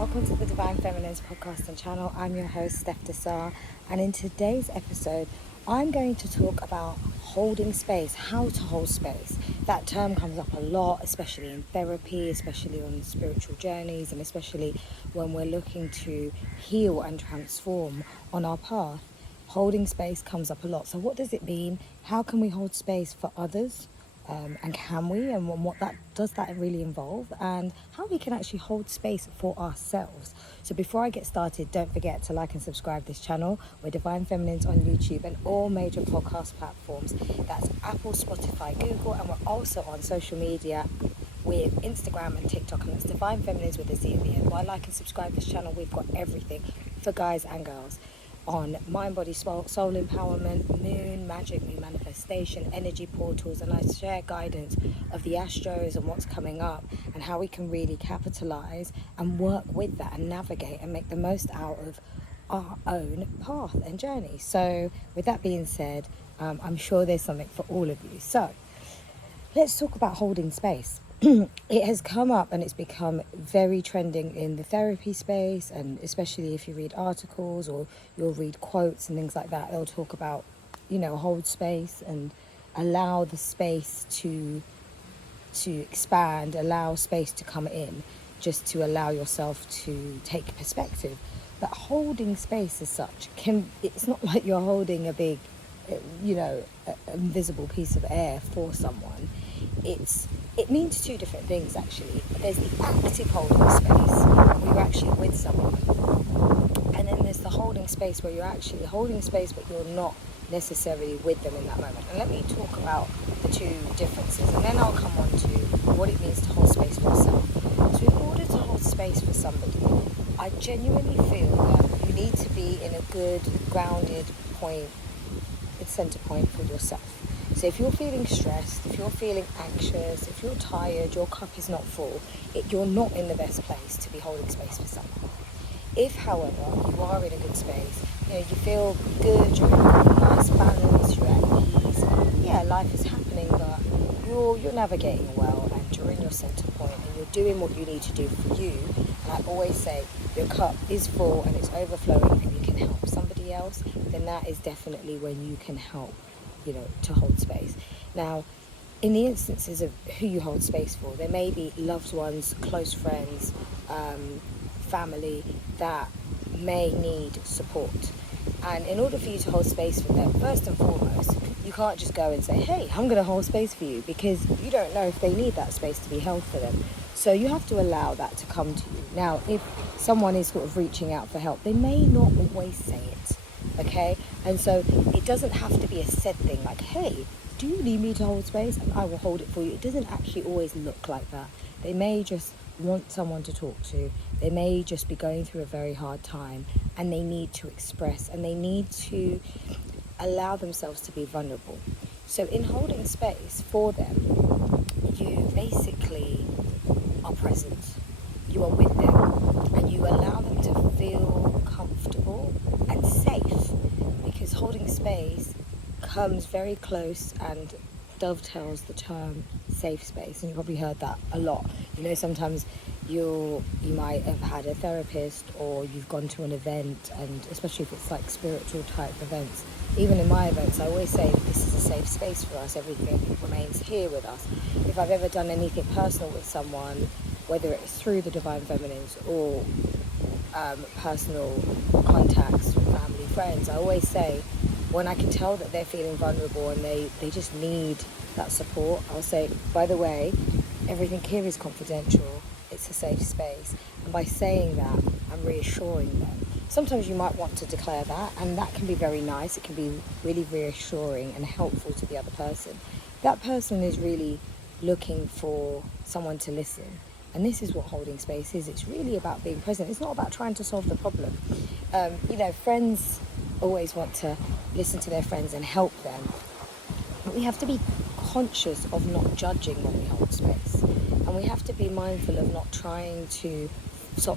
Welcome to the Divine Feminines podcast and channel. I'm your host, Steph Desar, and in today's episode, I'm going to talk about holding space, how to hold space. That term comes up a lot, especially in therapy, especially on spiritual journeys, and especially when we're looking to heal and transform on our path. Holding space comes up a lot. So what does it mean? How can we hold space for others? And can we, and what does that really involve, and how we can actually hold space for ourselves. So before I get started, don't forget to like and subscribe this channel. We're Divine Feminines on YouTube and all major podcast platforms. That's Apple, Spotify, Google, and we're also on social media with Instagram and TikTok, and it's Divine Feminines with a Z at the end. While like and subscribe this channel, we've got everything for guys and girls on mind, body, soul empowerment, moon, magic, moon manifestation, energy portals, and I share guidance of the astros and what's coming up and how we can really capitalize and work with that and navigate and make the most out of our own path and journey. So with that being said, I'm sure there's something for all of you. So let's talk about holding space. It has come up and it's become very trending in the therapy space, and especially if you read articles or you'll read quotes and things like that, they'll talk about, hold space and allow the space to expand, allow space to come in, just to allow yourself to take perspective. But holding space as such, it's not like you're holding a big, invisible piece of air for someone. It means two different things, actually. There's the active holding space, where you're actually with someone. And then there's the holding space where you're actually holding space, but you're not necessarily with them in that moment. And let me talk about the two differences, and then I'll come on to what it means to hold space for yourself. So in order to hold space for somebody, I genuinely feel that you need to be in a good, grounded center point for yourself. So if you're feeling stressed, if you're feeling anxious, if you're tired, your cup is not full, you're not in the best place to be holding space for someone. If, however, you are in a good space, you feel good, you're in a nice balance, you're at ease, yeah, life is happening, but you're navigating well, and you're in your center point, and you're doing what you need to do for you. And I always say, your cup is full and it's overflowing, and you can help somebody else, then that is definitely when you can help, to hold space. Now, in the instances of who you hold space for, there may be loved ones, close friends, family that may need support. And in order for you to hold space for them, first and foremost, you can't just go and say, hey, I'm going to hold space for you, because you don't know if they need that space to be held for them. So you have to allow that to come to you. Now, if someone is sort of reaching out for help, they may not always say it, okay? And so it doesn't have to be a said thing like, hey, do you need me to hold space? And I will hold it for you. It doesn't actually always look like that. They may just want someone to talk to. They may just be going through a very hard time, and they need to express, and they need to allow themselves to be vulnerable. So in holding space for them, you basically are present. You are with them, and you allow them to feel comfortable and safe, because holding space comes very close and dovetails the term safe space. And you've probably heard that a lot. Sometimes you might have had a therapist, or you've gone to an event, and especially if it's like spiritual type events, even in my events, I always say that this is a safe space for us. Everything remains here with us. If I've ever done anything personal with someone, whether it's through the Divine Feminines or personal contacts with family, friends, I always say, when I can tell that they're feeling vulnerable and they just need that support, I'll say, by the way, everything here is confidential. It's a safe space. And by saying that, I'm reassuring them. Sometimes you might want to declare that, and that can be very nice. It can be really reassuring and helpful to the other person. That person is really looking for someone to listen. And this is what holding space is. It's really about being present. It's not about trying to solve the problem. Friends always want to listen to their friends and help them. But we have to be conscious of not judging when we hold space. And we have to be mindful of not trying to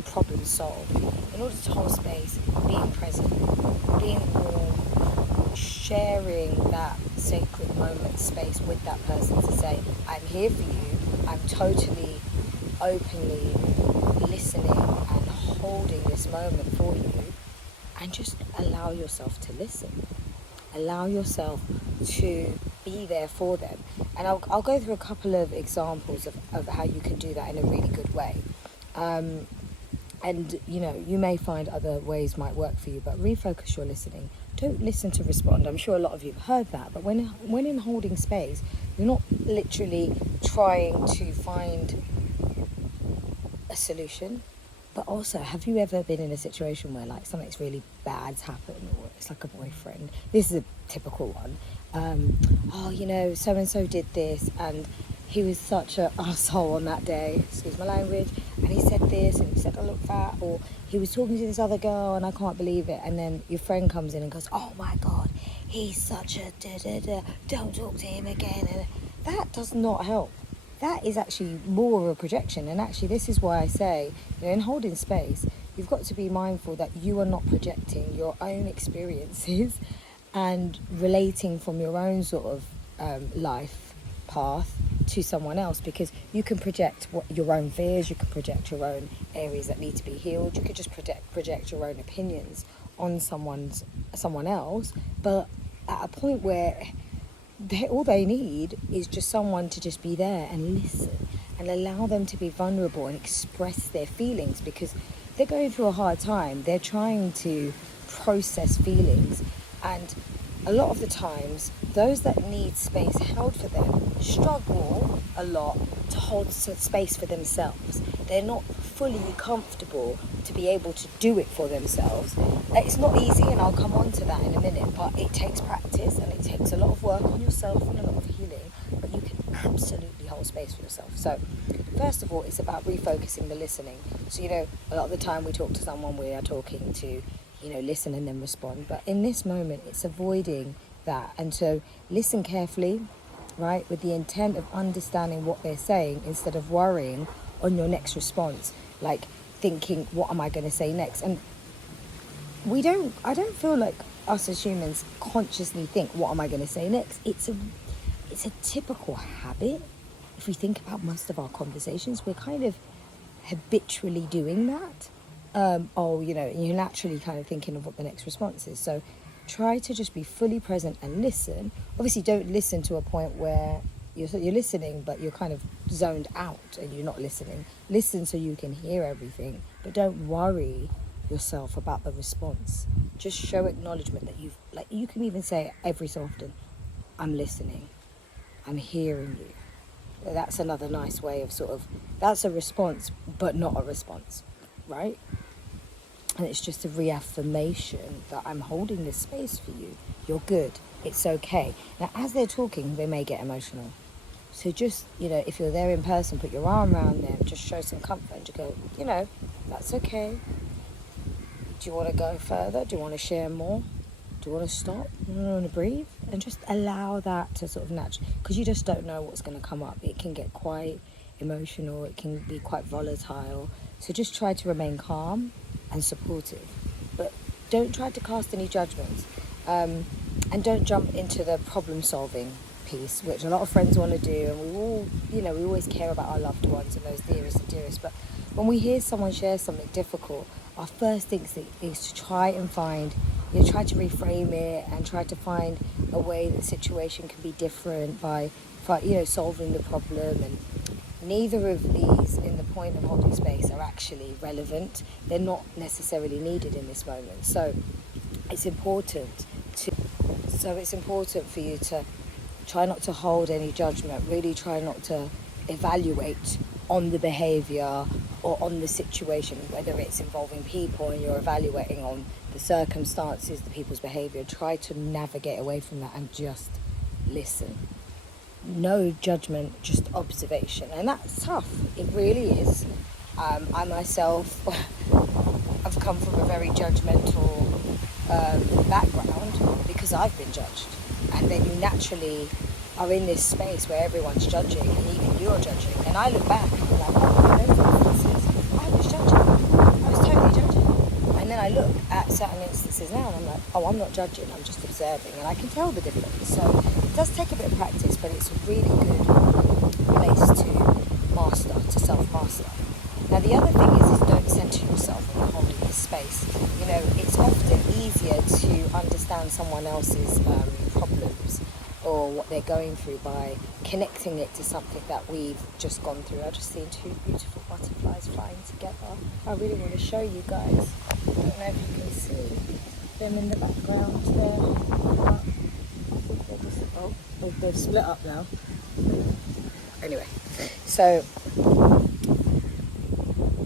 problem solve. In order to hold space, being present, being warm, sharing that sacred moment space with that person to say, I'm here for you, I'm totally openly listening and moment for you and just allow yourself to listen. Allow yourself to be there for them. And I'll go through a couple of examples of how you can do that in a really good way. And, you may find other ways might work for you, but refocus your listening. Don't listen to respond. I'm sure a lot of you have heard that, but when in holding space, you're not literally trying to find a solution. But also, have you ever been in a situation where like something's really bad's happened, or it's like a boyfriend? This is a typical one. So-and-so did this, and he was such an asshole on that day, excuse my language, and he said this, and he said I look fat, or he was talking to this other girl, and I can't believe it. And then your friend comes in and goes, oh my God, he's such a da-da-da, don't talk to him again. And that does not help. That is actually more of a projection. And actually, this is why I say, in holding space, you've got to be mindful that you are not projecting your own experiences and relating from your own sort of life path to someone else, because you can project your own fears, you can project your own areas that need to be healed, you could just project your own opinions on someone else, but at a point where all they need is just someone to just be there and listen and allow them to be vulnerable and express their feelings, because they're going through a hard time. They're trying to process feelings, and a lot of the times those that need space held for them struggle a lot to hold space for themselves. They're not fully comfortable to be able to do it for themselves. It's not easy, and I'll come on to that in a minute, but it takes practice and it takes a lot of work on yourself and a lot of healing, but you can absolutely hold space for yourself. So first of all, it's about refocusing the listening. So a lot of the time we talk to someone, we are talking to listen and then respond, but in this moment it's avoiding that, and so listen carefully, right, with the intent of understanding what they're saying instead of worrying on your next response, like thinking, what am I going to say next? And I don't feel like us as humans consciously think, what am I going to say next? It's a typical habit. If we think about most of our conversations, we're kind of habitually doing that. You're naturally kind of thinking of what the next response is. So try to just be fully present and listen. Obviously, don't listen to a point where you're listening, but you're kind of zoned out and you're not listening. Listen so you can hear everything, but don't worry yourself about the response. Just show acknowledgement that you can even say every so often, I'm listening, I'm hearing you. That's another nice way of that's a response, but not a response, right? And it's just a reaffirmation that I'm holding this space for you. You're good. It's okay. Now, as they're talking, they may get emotional. So just, if you're there in person, put your arm around them, just show some comfort and just go, that's okay. Do you want to go further? Do you want to share more? Do you want to stop? Do you want to breathe? And just allow that to sort of naturally, because you just don't know what's going to come up. It can get quite emotional. It can be quite volatile. So just try to remain calm and supportive, but don't try to cast any judgments, and don't jump into the problem solving piece, which a lot of friends want to do, and we always care about our loved ones and those dearest, but when we hear someone share something difficult, our first instinct is to try and try to reframe it and try to find a way that the situation can be different by solving the problem. And neither of these, in the point of holding space, are actually relevant. They're not necessarily needed in this moment. So it's important for you to try not to hold any judgment. Really try not to evaluate on the behaviour or on the situation, whether it's involving people and you're evaluating on the circumstances, the people's behaviour. Try to navigate away from that and just listen. No judgment, just observation. And that's tough. It really is. I myself, I've come from a very judgmental background because I've been judged. And then you naturally are in this space where everyone's judging and even you're judging. And I look back and I'm like, I was judging. I was totally judging. And then I look at certain instances now and I'm like, I'm not judging, I'm just observing. And I can tell the difference. So it does take a bit of practice, but it's a really good place to self-master. Now the other thing is don't center yourself when you're holding this space. down someone else's problems or what they're going through by connecting it to something that we've just gone through. I've just seen two beautiful butterflies flying together. I really want to show you guys. I don't know if you can see them in the background there. But they've split up now. Anyway, so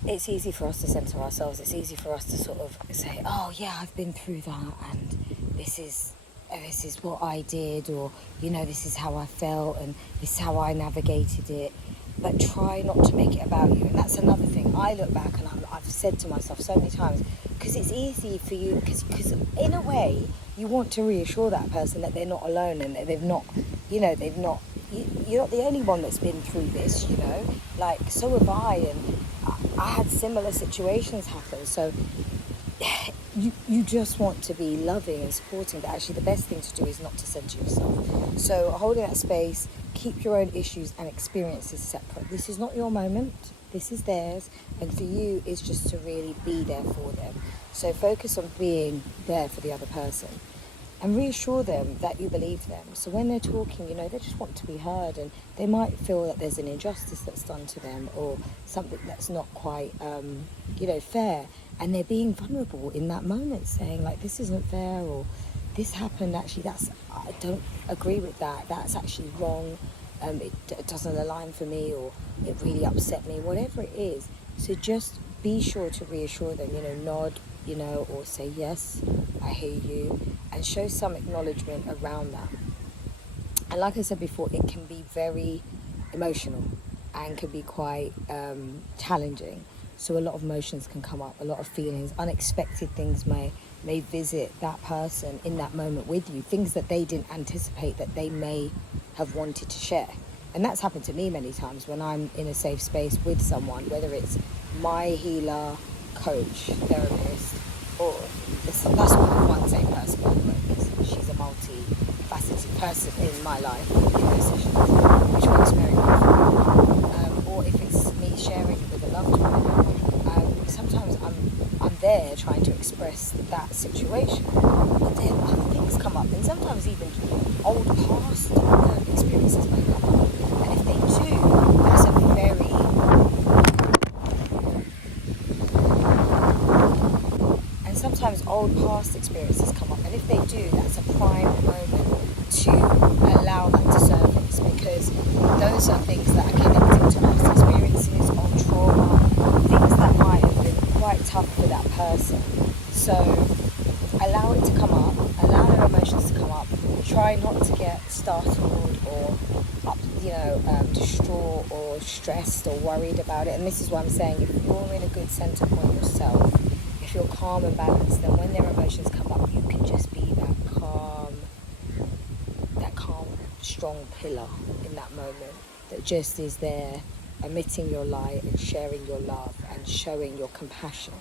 it's easy for us to center ourselves. It's easy for us to sort of say, oh yeah, I've been through that, and this is what I did, or this is how I felt, and this is how I navigated it. But try not to make it about you. And that's another thing. I look back and I've said to myself so many times, because it's easy for you, because in a way you want to reassure that person that they're not alone, and that they're not you're not the only one that's been through this, like so have I, and I had similar situations happen. So you just want to be loving and supporting, but actually the best thing to do is not to center yourself. So holding that space, keep your own issues and experiences separate. This is not your moment, this is theirs, and for you it's just to really be there for them. So focus on being there for the other person and reassure them that you believe them. So when they're talking, they just want to be heard, and they might feel that there's an injustice that's done to them, or something that's not quite fair, and they're being vulnerable in that moment, saying like, this isn't fair, or this happened, actually I don't agree with that, that's actually wrong, it doesn't align for me, or it really upset me, whatever it is. So just be sure to reassure them, nod, or say, yes, I hear you, and show some acknowledgement around that. And like I said before, it can be very emotional and can be quite challenging. So a lot of emotions can come up, a lot of feelings, unexpected things may visit that person in that moment with you, things that they didn't anticipate that they may have wanted to share. And that's happened to me many times when I'm in a safe space with someone, whether it's my healer, coach, therapist, or that's one same person, by the way, because she's a multi-faceted person in my life, in those sessions, which works very well. Or if it's me sharing with a loved one, sometimes I'm there trying to express that situation, but then other things come up, and sometimes even old past experiences may come up, and if they do, that's a very sometimes old past experiences come up, and if they do, that's a prime moment to allow that to surface, because those are things that are connected to past experiences or trauma, things that might have been quite tough for that person. So allow it to come up, allow their emotions to come up, try not to get startled or distraught or stressed or worried about it. And this is what I'm saying, if you're in a good center point yourself, if you're calm and balanced, then when their emotions come up, you can just be that calm, strong pillar in that moment that just is there, emitting your light and sharing your love and showing your compassion.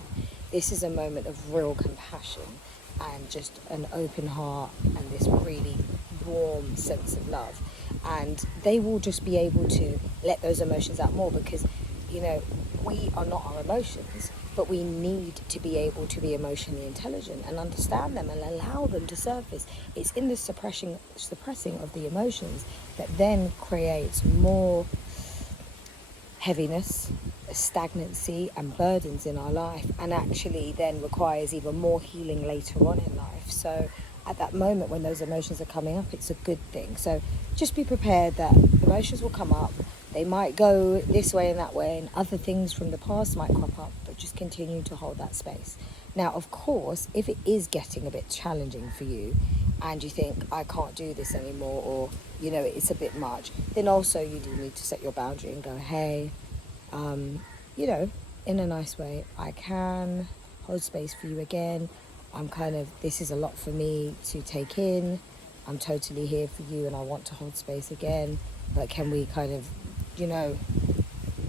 This is a moment of real compassion and just an open heart and this really warm sense of love. And they will just be able to let those emotions out more, because we are not our emotions, but we need to be able to be emotionally intelligent and understand them and allow them to surface. It's in the suppressing of the emotions that then creates more heaviness, stagnancy and burdens in our life, and actually then requires even more healing later on in life. So at that moment when those emotions are coming up, it's a good thing. So just be prepared that emotions will come up. They might go this way and that way, and other things from the past might crop up, but just continue to hold that space. Now, of course, if it is getting a bit challenging for you and you think, I can't do this anymore, or, it's a bit much, then also you do need to set your boundary and go, hey, in a nice way, I can hold space for you again. This is a lot for me to take in. I'm totally here for you and I want to hold space again, but can we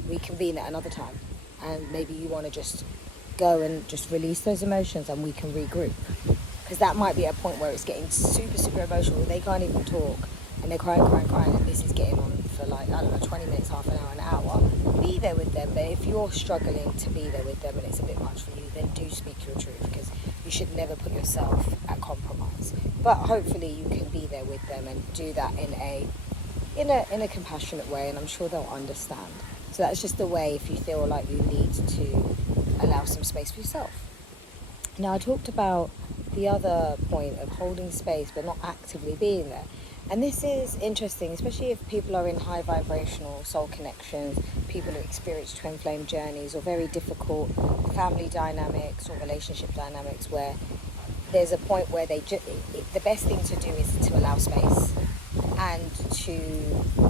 reconvene at another time? And maybe you want to just go and just release those emotions and we can regroup. Because that might be a point where it's getting super, super emotional. They can't even talk and they're crying, and this is getting on for 20 minutes, half an hour, an hour. Be be there with them, but if you're struggling to be there with them and it's a bit much for you, then do speak your truth, because you should never put yourself at compromise. But hopefully you can be there with them and do that in a compassionate way, and I'm sure they'll understand. So that's just the way, if you feel like you need to allow some space for yourself. Now, I talked about the other point of holding space but not actively being there. And this is interesting, especially if people are in high vibrational soul connections, people who experience twin flame journeys, or very difficult family dynamics or relationship dynamics, where there's a point where the best thing to do is to allow space, and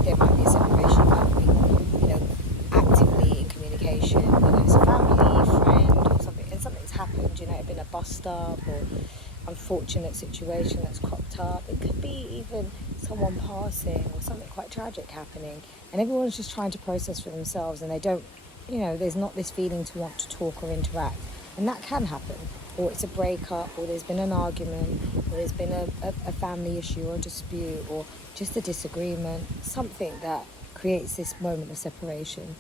there might be a separation, you might be, actively in communication, as a family, friend, or something, and something's happened, it's been a bus stop or unfortunate situation that's cropped up. It could be even someone passing or something quite tragic happening, and everyone's just trying to process for themselves, and they don't, there's not this feeling to want to talk or interact, and that can happen. Or it's a breakup, or there's been an argument, or there's been a family issue or dispute, or just a disagreement, something that creates this moment of separation.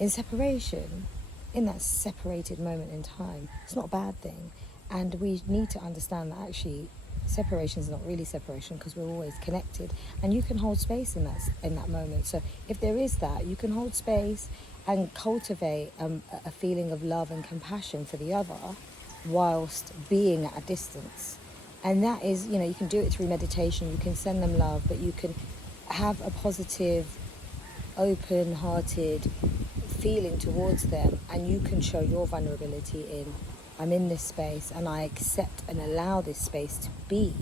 In separation, in that separated moment in time, it's not a bad thing. And we need to understand that actually separation is not really separation, because we're always connected, and you can hold space in that moment. So if there is that, you can hold space and cultivate a feeling of love and compassion for the other whilst being at a distance. And that is, you can do it through meditation, you can send them love, but you can have a positive, open-hearted feeling towards them, and you can show your vulnerability in, I'm in this space and I accept and allow this space to be,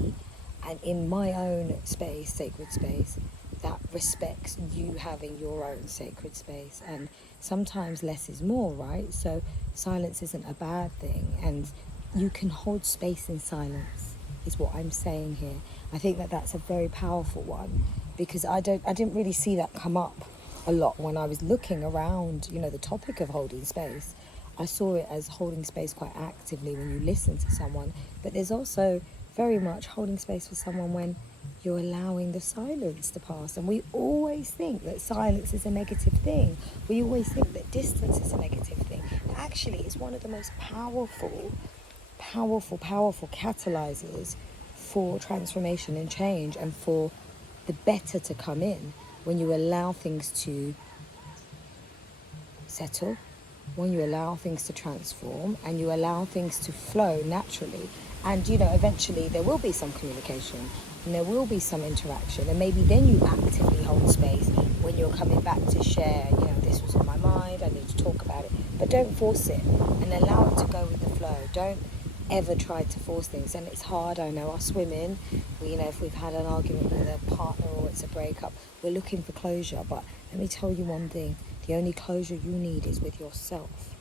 and in my own space, sacred space, that respects you having your own sacred space. And sometimes less is more, right? So silence isn't a bad thing, and you can hold space in silence, is what I'm saying here. I think that that's a very powerful one, because I didn't really see that come up a lot when I was looking around, the topic of holding space. I saw it as holding space quite actively when you listen to someone, but there's also very much holding space for someone when you're allowing the silence to pass. And we always think that silence is a negative thing. We always think that distance is a negative thing. But actually, it's one of the most powerful catalyzers for transformation and change, and for the better to come in, when you allow things to settle, when you allow things to transform, and you allow things to flow naturally. And eventually there will be some communication, and there will be some interaction, and maybe then you actively hold space when you're coming back to share, this was on my mind, I need to talk about it. But don't force it, and allow it to go with the flow. Don't ever try to force things. And it's hard, I know, us women, if we've had an argument with a partner or it's a breakup, we're looking for closure. But let me tell you one thing, the only closure you need is with yourself.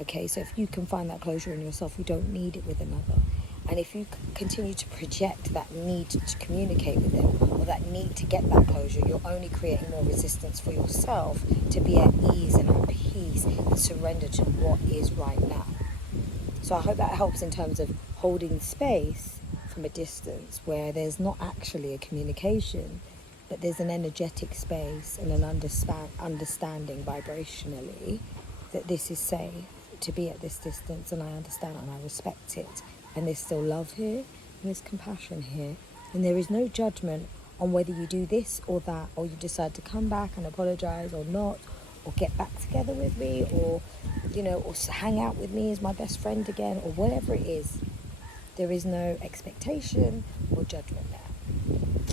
Okay, so if you can find that closure in yourself, you don't need it with another. And if you continue to project that need to communicate with them, or that need to get that closure, you're only creating more resistance for yourself to be at ease and at peace and surrender to what is right now. So I hope that helps in terms of holding space from a distance, where there's not actually a communication, but there's an energetic space and an understanding vibrationally that this is safe to be at this distance, and I understand and I respect it, and there's still love here and there's compassion here, and there is no judgment on whether you do this or that, or you decide to come back and apologize or not, or get back together with me, or or hang out with me as my best friend again, or whatever it is. There is no expectation or judgment there.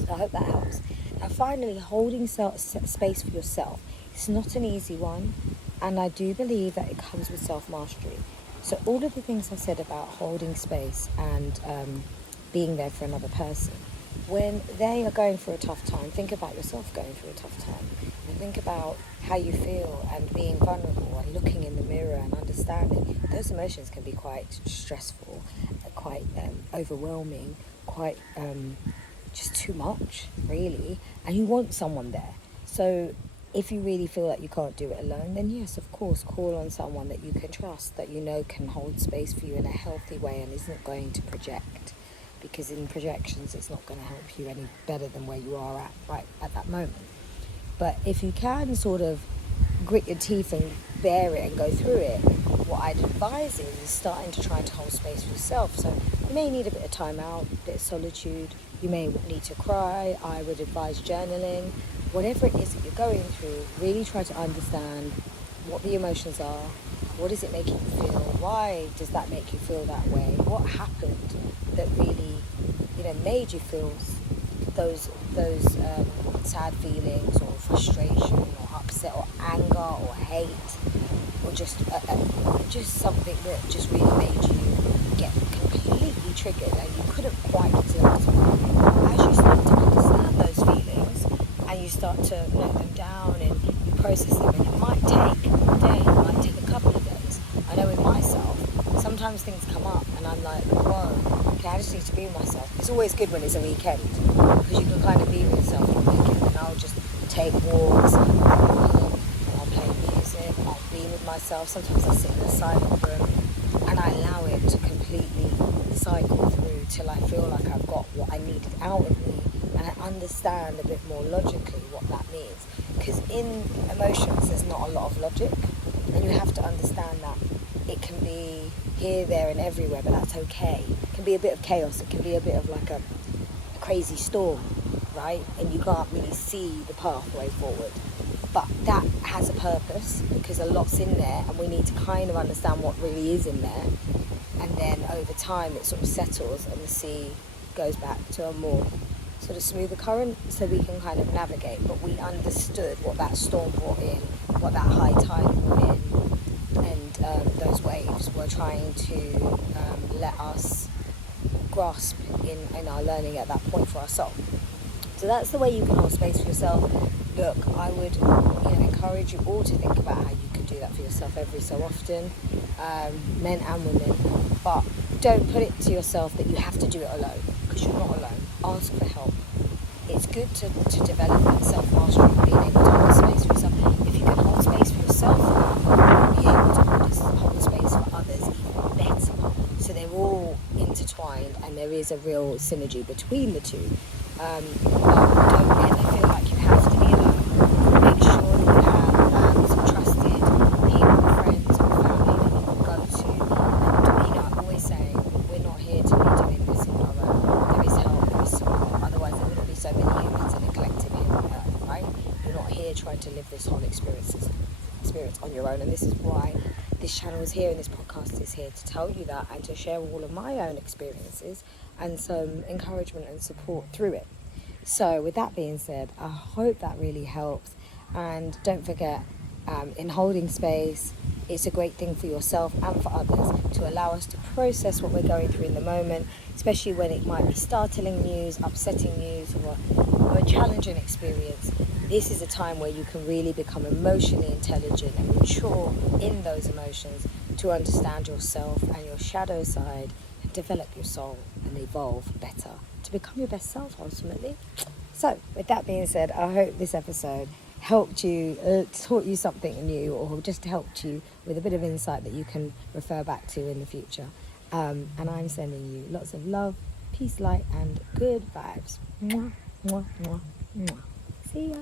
So I hope that helps. Now finally, holding space for yourself. It's not an easy one, and I do believe that it comes with self-mastery. So all of the things I said about holding space and being there for another person, when they are going through a tough time, think about yourself going through a tough time, and think about how you feel, and being vulnerable and looking in the mirror and understanding. Those emotions can be quite stressful, quite overwhelming, quite just too much, really, and you want someone there. So if you really feel that you can't do it alone, then yes, of course, call on someone that you can trust, that can hold space for you in a healthy way and isn't going to project. Because in projections, it's not going to help you any better than where you are at right at that moment. But if you can sort of grit your teeth and bear it and go through it. What I'd advise is starting to try to hold space for yourself. So you may need a bit of time out, a bit of solitude. You may need to cry. I would advise journaling. Whatever it is that you're going through, really try to understand what the emotions are. What does it make you feel? Why does that make you feel that way? What happened that really, made you feel those sad feelings, or frustration, or upset, or anger, or hate, or just something that just really made you get completely triggered and you couldn't quite get to the bottom of it. As you start to understand those feelings and you start to note them down and you process them, and it might take a day, it might take a couple of days. I know with myself, sometimes things come up and I'm like, whoa, okay, I just need to be with myself. It's always good when it's a weekend, because you can kind of be with yourself on the weekend, and I'll just take walks, I'll play music, I'll be with myself. Sometimes I sit in a silent room and I allow it to completely cycle through till I feel like I've got what I needed out of me, and I understand a bit more logically what that means. Because in emotions there's not a lot of logic, and you have to understand that it can be here, there and everywhere, but that's okay. It can be a bit of chaos, it can be a bit of like a crazy storm, right? And you can't really see the pathway forward. But that has a purpose, because a lot's in there, and we need to kind of understand what really is in there. And then over time it sort of settles and the sea goes back to a more sort of smoother current, so we can kind of navigate. But we understood what that storm brought in, what that high tide brought in, and those waves were trying to let us grasp in our learning at that point for ourselves. So that's the way you can hold space for yourself. Look, I would encourage you all to think about how you can do that for yourself every so often, men and women. But don't put it to yourself that you have to do it alone, because you're not alone. Ask for help. It's good to develop that self-mastery, being able to hold space for yourself. If you can hold space for yourself, you'll be able to hold space for others even better. So they're all intertwined, and there is a real synergy between the two. But don't ever feel like you have to be alone. Make sure that you have some trusted people, friends or family that you can go to. And I'm always saying, we're not here to be doing this on our own. There is help, there is support. Otherwise there wouldn't be so many humans in a collective here on earth, right? You're not here trying to live this whole experience on your own. And this is why this channel is here, and this podcast is here to tell you that, and to share all of my own experiences and some encouragement and support through it. So with that being said, I hope that really helps. And don't forget, in holding space, it's a great thing for yourself and for others to allow us to process what we're going through in the moment, especially when it might be startling news, upsetting news, or a challenging experience. This is a time where you can really become emotionally intelligent and mature in those emotions, to understand yourself and your shadow side, and develop your soul and evolve better to become your best self ultimately. So with that being said, I hope this episode helped you, taught you something new, or just helped you with a bit of insight that you can refer back to in the future. And I'm sending you lots of love, peace, light and good vibes. Mwah, mwah, mwah, mwah. See ya.